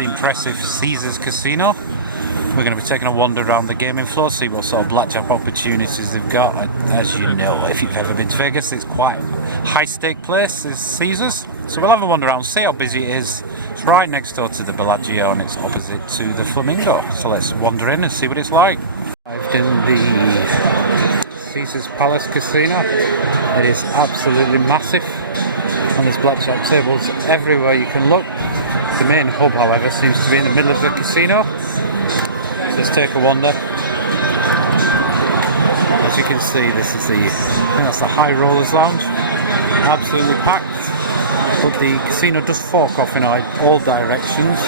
the impressive Caesars Casino. We're going to be taking a wander around the gaming floor, see what sort of blackjack opportunities they've got. As you know, if you've ever been to Vegas, it's quite a high-stake place, is Caesars. So we'll have a wander around, see how busy it is. It's right next door to the Bellagio and it's opposite to the Flamingo. So let's wander in and see what it's like. I've done the Caesars Palace Casino. It is absolutely massive, and there's blackjack tables everywhere you can look. The main hub, however, seems to be in the middle of the casino. So let's take a wander. As you can see, this is I think that's the High Rollers Lounge. Absolutely packed, but the casino does fork off in all directions.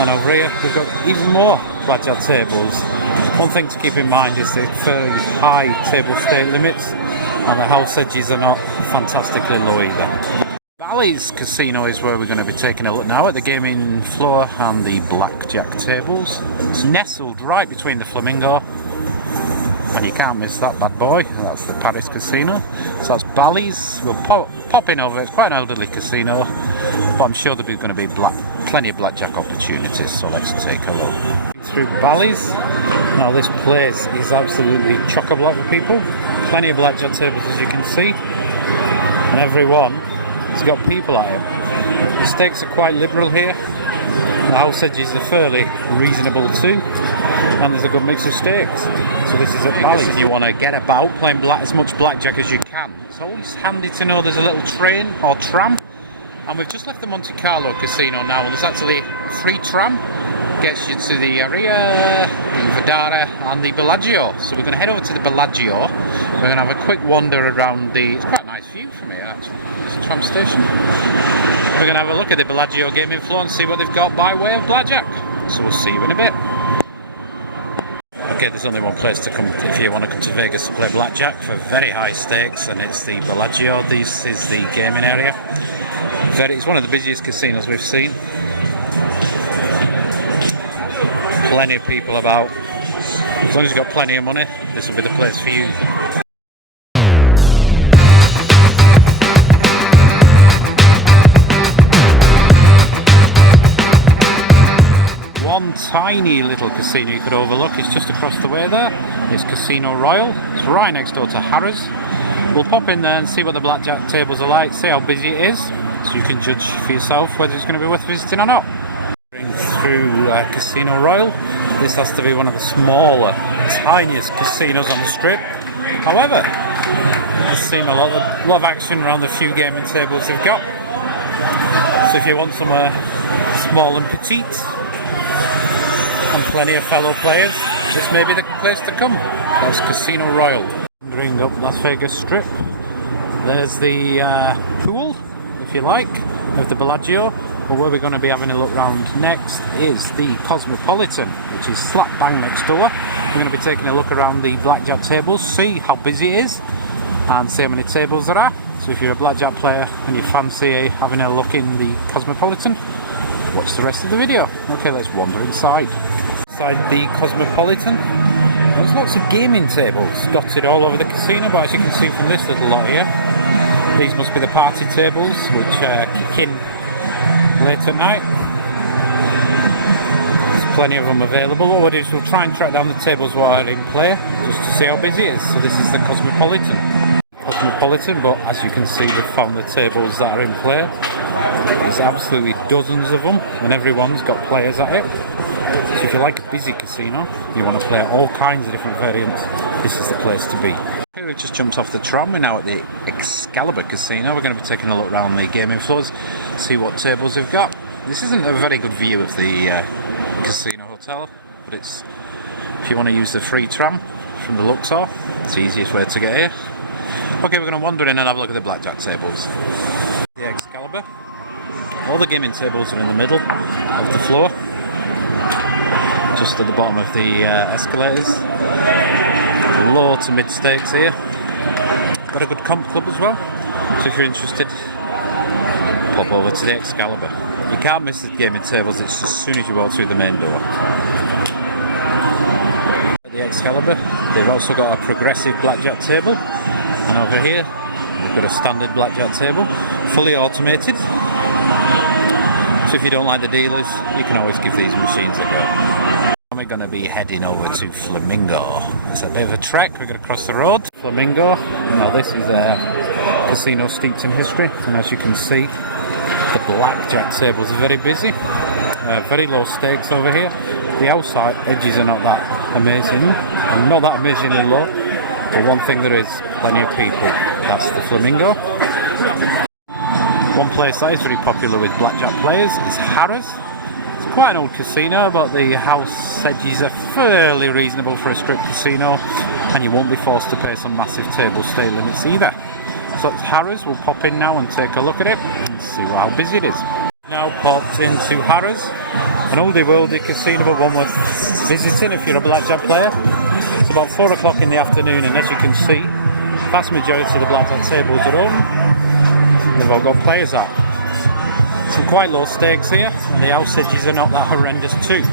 And over here, we've got even more blackjack tables. One thing to keep in mind is the fairly high table stake limits, and the house edges are not fantastically low either. Ballys Casino is where we're going to be taking a look now at the gaming floor and the blackjack tables. It's nestled right between the Flamingo, and you can't miss that bad boy. That's the Paris Casino. So that's Ballys. We'll pop in over. It's quite an elderly casino, but I'm sure there's going to be plenty of blackjack opportunities. So let's take a look through Ballys. Now this place is absolutely chock-a-block with people. Plenty of blackjack tables, as you can see, and everyone has got people at it. The stakes are quite liberal here. The house edges are fairly reasonable too, and there's a good mix of stakes. So this is at Ballys. If you want to get about playing as much blackjack as you can, it's always handy to know there's a little train or tram. And we've just left the Monte Cralo Casino now, and there's actually a free tram. Gets you to the Harrahs, the Blvd and the Bellagio. So we're going to head over to the Bellagio. We're going to have a quick wander around it's quite a nice view from here actually. It's a tram station. We're going to have a look at the Bellagio gaming floor and see what they've got by way of blackjack. So we'll see you in a bit. Okay, there's only one place to come if you want to come to Vegas to play blackjack for very high stakes, and it's the Bellagio. This is the gaming area. It's one of the busiest casinos we've seen. Plenty of people about. As long as you've got plenty of money, this will be the place for you. One tiny little casino you could overlook is just across the way there. It's Casino Royale. It's right next door to Harrahs. We'll pop in there and see what the blackjack tables are like, see how busy it is, so you can judge for yourself whether it's going to be worth visiting or not. Through Casino Royale. This has to be one of the smaller, tiniest casinos on the strip. However, there's seen a lot of action around the few gaming tables they've got. So if you want somewhere small and petite and plenty of fellow players, this may be the place to come. That's Casino Royale. Wandering up Las Vegas Strip, there's the pool, if you like, of the Bellagio. But where we're going to be having a look round next is the Cosmopolitan, which is slap bang next door. We're going to be taking a look around the blackjack tables, see how busy it is, and see how many tables there are. So if you're a blackjack player and you fancy having a look in the Cosmopolitan, watch the rest of the video. Okay, let's wander inside. Inside the Cosmopolitan, there's lots of gaming tables dotted all over the casino, but as you can see from this little lot here, these must be the party tables, which kick in late at night. There's plenty of them available. What we'll do is we'll try and track down the tables while in play, just to see how busy it is. So this is the Cosmopolitan. But as you can see, we've found the tables that are in play. There's absolutely dozens of them, and everyone's got players at it. So if you like a busy casino, you want to play all kinds of different variants, this is the place to be. Okay, we've just jumped off the tram. We're now at the Excalibur Casino. We're going to be taking a look around the gaming floors, see what tables they've got. This isn't a very good view of the casino hotel, but it's, if you want to use the free tram from the Luxor, it's the easiest way to get here. Okay, we're going to wander in and have a look at the blackjack tables. The Excalibur. All the gaming tables are in the middle of the floor, just at the bottom of the escalators. Low to mid stakes here. Got a good comp club as well, so if you're interested, pop over to the Excalibur. You can't miss the gaming tables, it's as soon as you walk through the main door. At the Excalibur, they've also got a progressive blackjack table, and over here they've got a standard blackjack table, fully automated. So if you don't like the dealers, you can always give these machines a go. We're going to be heading over to Flamingo. It's a bit of a trek, we're going to cross the road. Flamingo, now this is a casino steeped in history, and as you can see, the blackjack tables are very busy. Very low stakes over here. The outside edges are not that amazing, and not that amazingly low, but one thing there is, plenty of people. That's the Flamingo. One place that is very popular with blackjack players is Harrahs. It's quite an old casino, but the house edges are fairly reasonable for a strip casino, and you won't be forced to pay some massive table stay limits either. So it's Harrahs. We'll pop in now and take a look at it and see how busy it is. Now popped into Harrahs, an oldie worldy casino, but one worth visiting if you're a blackjack player. It's about 4 o'clock in the afternoon, and as you can see, vast majority of the blackjack tables are open. They've all got players up. Some quite low stakes here, and the house edges are not that horrendous too. In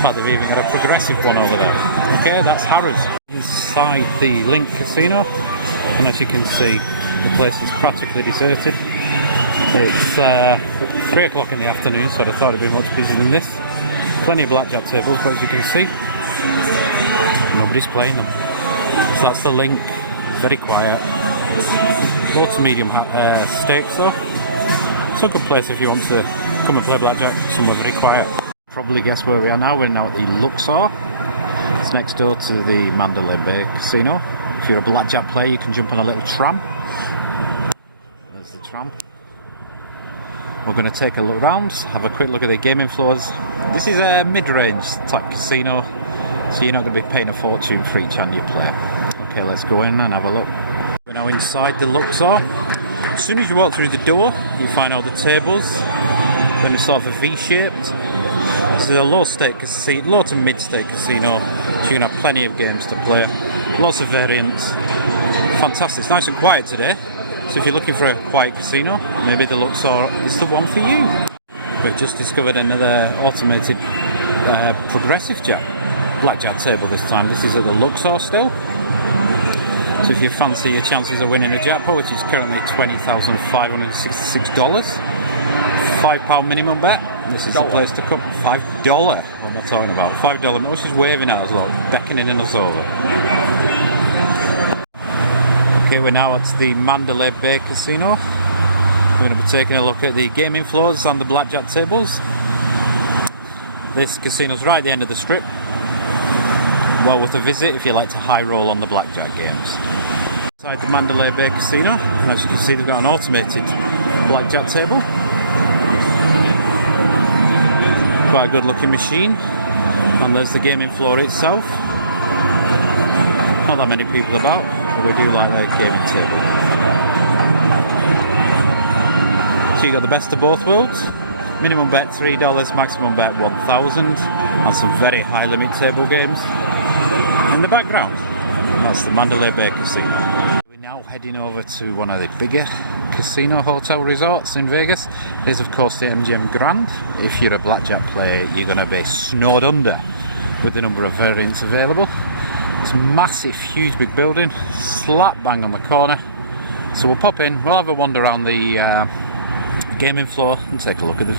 fact, they've even got a progressive one over there. Okay, that's Harrahs. Inside the Linq Casino, and as you can see, the place is practically deserted. It's 3 o'clock in the afternoon, so I thought it'd be much busier than this. Plenty of blackjack tables, but as you can see, nobody's playing them. So that's the Linq, very quiet. Low to medium stakes though. It's a good place if you want to come and play blackjack, somewhere very quiet. Probably guess where we are now. We're now at the Luxor. It's next door to the Mandalay Bay Casino. If you're a blackjack player, you can jump on a little tram. There's the tram. We're going to take a look around, have a quick look at the gaming floors. This is a mid-range type casino, so you're not going to be paying a fortune for each hand you play. Okay, let's go in and have a look. We're now inside the Luxor. As soon as you walk through the door, you find all the tables. Then it's sort of a V-shaped. This is a low-stake casino, low to mid-stake casino, so you can have plenty of games to play. Lots of variants. Fantastic. It's nice and quiet today. So if you're looking for a quiet casino, maybe the Luxor is the one for you. We've just discovered another automated progressive blackjack table this time. This is at the Luxor still. So if you fancy your chances of winning a jackpot, which is currently $20,566, £5 minimum bet, this is the place to come. $5, what am I talking about? $5, no, she's waving at us, look, beckoning us over. Okay, we're now at the Mandalay Bay Casino. We're going to be taking a look at the gaming floors and the blackjack tables. This casino's right at the end of the strip. Well worth a visit if you like to high roll on the blackjack games. Inside the Mandalay Bay Casino, and as you can see, they've got an automated blackjack table. Quite a good looking machine. And there's the gaming floor itself. Not that many people about, but we do like the gaming table. So you got the best of both worlds. Minimum bet $3, maximum bet $1,000, and some very high limit table games in the background. That's the Mandalay Bay Casino. We're now heading over to one of the bigger casino hotel resorts in Vegas. It is of course the MGM Grand. If you're a blackjack player, you're going to be snowed under with the number of variants available. It's a massive, huge big building, slap bang on the corner. So we'll pop in, we'll have a wander around the gaming floor and take a look at the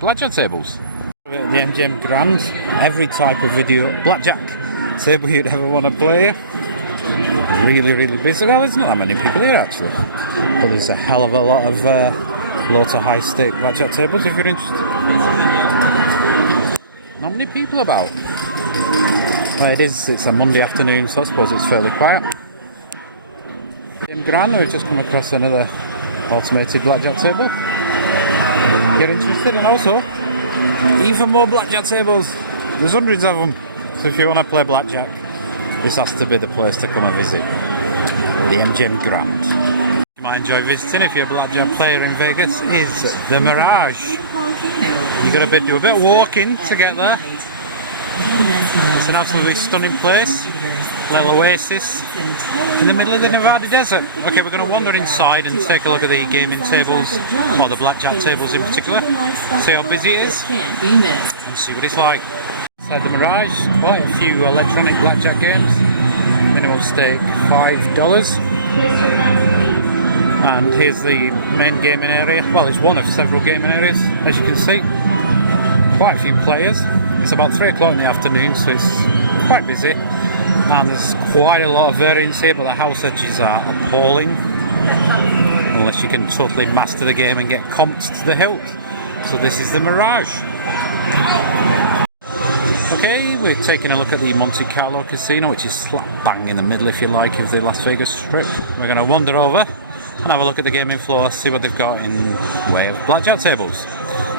blackjack tables. At the MGM Grand, every type of video blackjack table you'd ever want to play. Really, really busy. Well, there's not that many people here actually, but there's a hell of a lot of low to high stake blackjack tables if you're interested. Not many people about. Well, it's a Monday afternoon, so I suppose it's fairly quiet. MGM Grand, we've just come across another automated blackjack table. You're interested, and also even more blackjack tables. There's hundreds of them, so if you want to play blackjack, this has to be the place to come and visit. The MGM Grand. You might enjoy visiting if you're a blackjack player in Vegas is the Mirage. You've got to do a bit of walking to get there. It's an absolutely stunning place, little oasis in the middle of the Nevada desert. Okay, we're going to wander inside and take a look at the gaming tables, or the blackjack tables in particular, see how busy it is, and see what it's like. Inside the Mirage, quite a few electronic blackjack games, minimum stake $5. And here's the main gaming area. Well, it's one of several gaming areas, as you can see. Quite a few players. It's about 3 o'clock in the afternoon, so it's quite busy. And there's quite a lot of variance here, but the house edges are appalling. Unless you can totally master the game and get comped to the hilt. So this is the Mirage. Okay, we're taking a look at the Monte Cralo Casino, which is slap bang in the middle, if you like, of the Las Vegas Strip. We're going to wander over and have a look at the gaming floor, see what they've got in way of blackjack tables.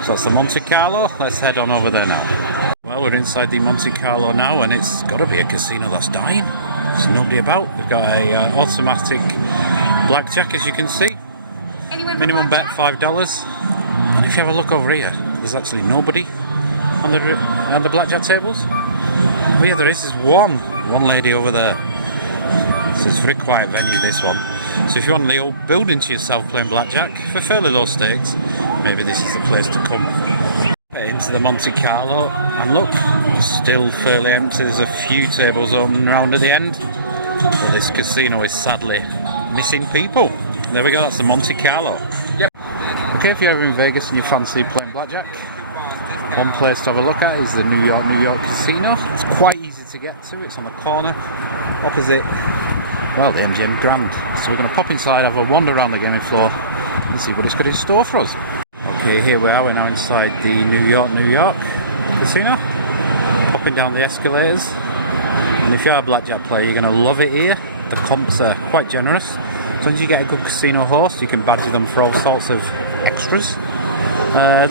So that's the Monte Cralo. Let's head on over there now. Well, we're inside the Monte Cralo now, and it's got to be a casino that's dying. There's nobody about. They've got a automatic blackjack, as you can see. Minimum bet $5. And if you have a look over here, there's actually nobody on the blackjack tables. Oh yeah, there is. There's one lady over there. So it's a very quiet venue, this one. So if you want the old building to yourself playing blackjack for fairly low stakes, maybe this is the place to come. Into the Monte Cralo, and look, still fairly empty. There's a few tables open around at the end, but this casino is sadly missing people. There we go, that's the Monte Cralo. Yep. Okay, if you're ever in Vegas and you fancy playing blackjack, one place to have a look at is the New York Casino. It's quite easy to get to. It's on the corner opposite, well, the MGM Grand. So we're going to pop inside, have a wander around the gaming floor and see what it's got in store for us. Okay, here we are. We're now inside the New York Casino. Popping down the escalators. And if you're a blackjack player, you're going to love it here. The comps are quite generous. As long as you get a good casino host, you can badge them for all sorts of extras.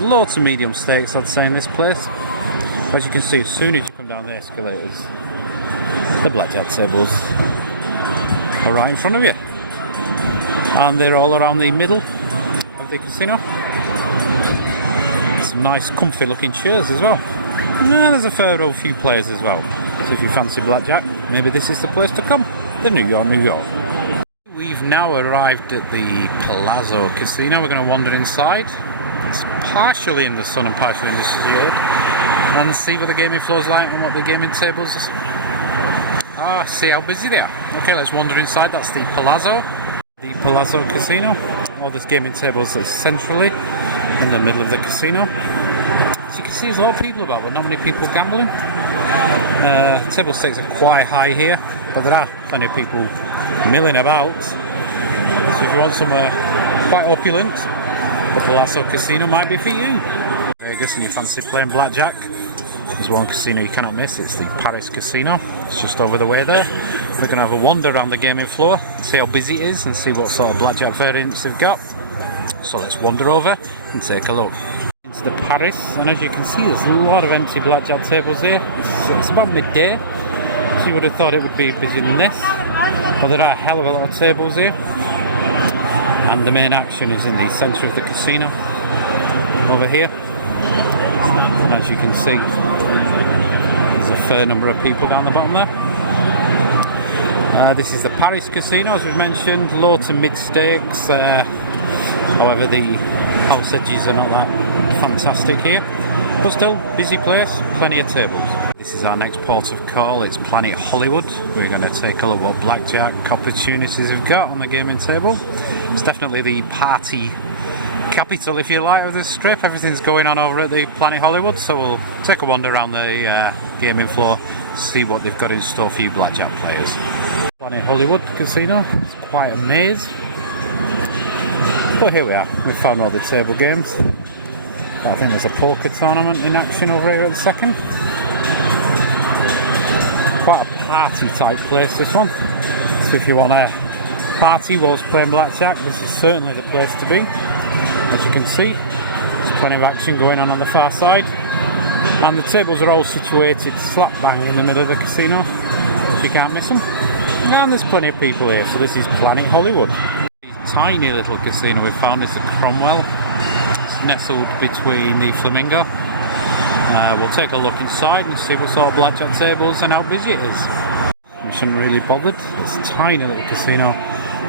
Low to medium stakes, I'd say, in this place. As you can see, as soon as you come down the escalators, the blackjack tables are right in front of you. And they're all around the middle of the casino. Some nice comfy looking chairs as well. And there's a fair few players as well. So if you fancy blackjack, maybe this is the place to come. The New York. We've now arrived at the Palazzo Casino. We're going to wander inside. It's partially in the sun and partially in the shade, and see what the gaming floor's like and what the gaming tables are. See how busy they are. Okay, let's wander inside. That's the Palazzo. The Palazzo Casino. All these gaming tables are centrally in the middle of the casino. As you can see, there's a lot of people about, but not many people gambling. Table stakes are quite high here, but there are plenty of people milling about. So if you want somewhere quite opulent, the Palazzo Casino might be for you. Vegas and you fancy playing blackjack, there's one casino you cannot miss. It's the Paris Casino. It's just over the way there. We're going to have a wander around the gaming floor, see how busy it is, and see what sort of blackjack variants they've got. So let's wander over and take a look. Into the Paris, and as you can see, there's a lot of empty blackjack tables here. It's about midday, so you would have thought it would be busier than this. But there are a hell of a lot of tables here. And the main action is in the centre of the casino, over here. And as you can see, there's a fair number of people down the bottom there. This is the Paris Casino, as we've mentioned, low to mid stakes. However, the house edges are not that fantastic here, but still, busy place, plenty of tables. This is our next port of call. It's Planet Hollywood. We're going to take a look what blackjack opportunities we've got on the gaming table. It's definitely the party capital, if you like, of the strip. Everything's going on over at the Planet Hollywood, so we'll take a wander around the gaming floor, see what they've got in store for you blackjack players. Planet Hollywood Casino. It's quite a maze. But here we are. We've found all the table games. I think there's a poker tournament in action over here at the second. Quite a party type place, this one. So if you want a party whilst playing blackjack, this is certainly the place to be. As you can see, there's plenty of action going on the far side. And the tables are all situated slap bang in the middle of the casino, so you can't miss them. And there's plenty of people here, so this is Planet Hollywood. Tiny little casino we've found is the Cromwell. It's nestled between the Flamingo. We'll take a look inside and see what sort of blackjack tables and how busy it is. We shouldn't really bothered. It's a tiny little casino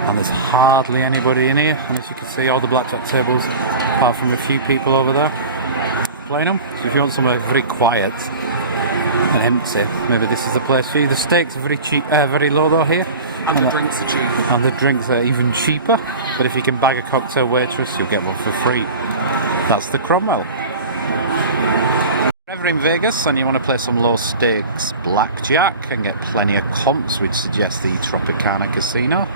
and there's hardly anybody in here. And as you can see, all the blackjack tables, apart from a few people over there playing them. So if you want somewhere very quiet, and empty, maybe this is the place for you. The steaks are very cheap, very low though here. And the drinks are cheap. And the drinks are even cheaper. But if you can bag a cocktail waitress, you'll get one for free. That's the Cromwell. If you're ever in Vegas and you want to play some low stakes blackjack and get plenty of comps, which suggest the Tropicana Casino.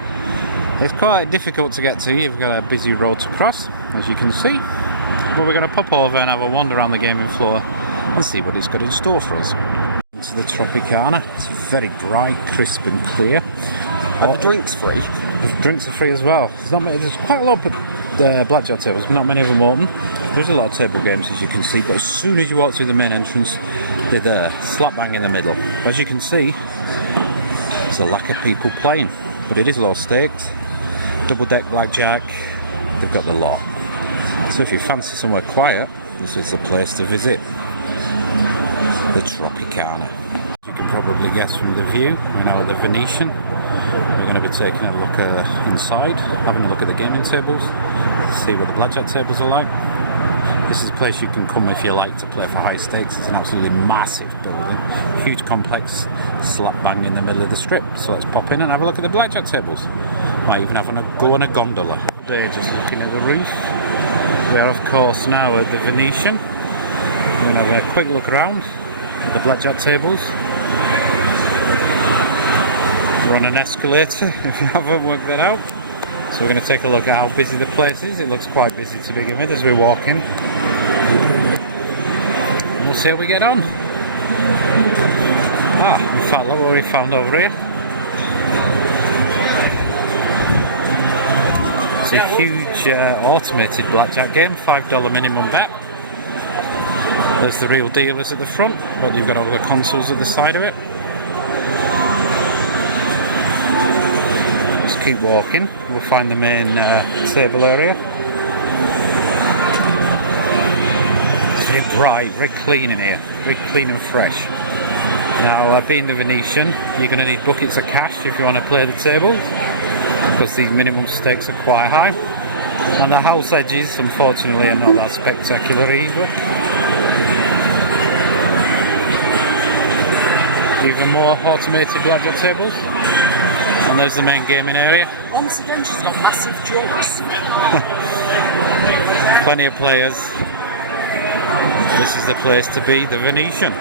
It's quite difficult to get to. You've got a busy road to cross, as you can see. But we're going to pop over and have a wander around the gaming floor and see what it's got in store for us. Into the Tropicana. It's very bright, crisp and clear. Are the drinks free? The drinks are free as well. There's quite a lot of blackjack tables, but not many of them open. There's a lot of table games, as you can see, but as soon as you walk through the main entrance, they're there, slap bang in the middle. But as you can see, there's a lack of people playing, but it is low stakes. Double deck blackjack, they've got the lot. So if you fancy somewhere quiet, this is the place to visit. The Tropicana. As you can probably guess from the view, we're now at the Venetian. We're going to be taking a look inside, having a look at the gaming tables, see what the blackjack tables are like. This is a place you can come if you like to play for high stakes. It's an absolutely massive building, huge complex, slap bang in the middle of the strip. So let's pop in and have a look at the blackjack tables. Might even go on a gondola. Today, just looking at the roof. We are of course now at the Venetian. We're going to have a quick look around at the blackjack tables. We're on an escalator, if you haven't worked that out. So we're going to take a look at how busy the place is. It looks quite busy to begin with as we walk in. And we'll see how we get on. In fact, look what we found over here. It's a huge automated blackjack game, $5 minimum bet. There's the real dealers at the front, but you've got all the consoles at the side of it. Let's keep walking, we'll find the main table area. It's very bright, very clean in here, very clean and fresh. Now, being the Venetian, you're going to need buckets of cash if you want to play the tables, because these minimum stakes are quite high. And the house edges, unfortunately, are not that spectacular either. Even more automated blackjack tables. And there's the main gaming area. Once again, she's got massive jugs. Plenty of players. This is the place to be, the Venetian.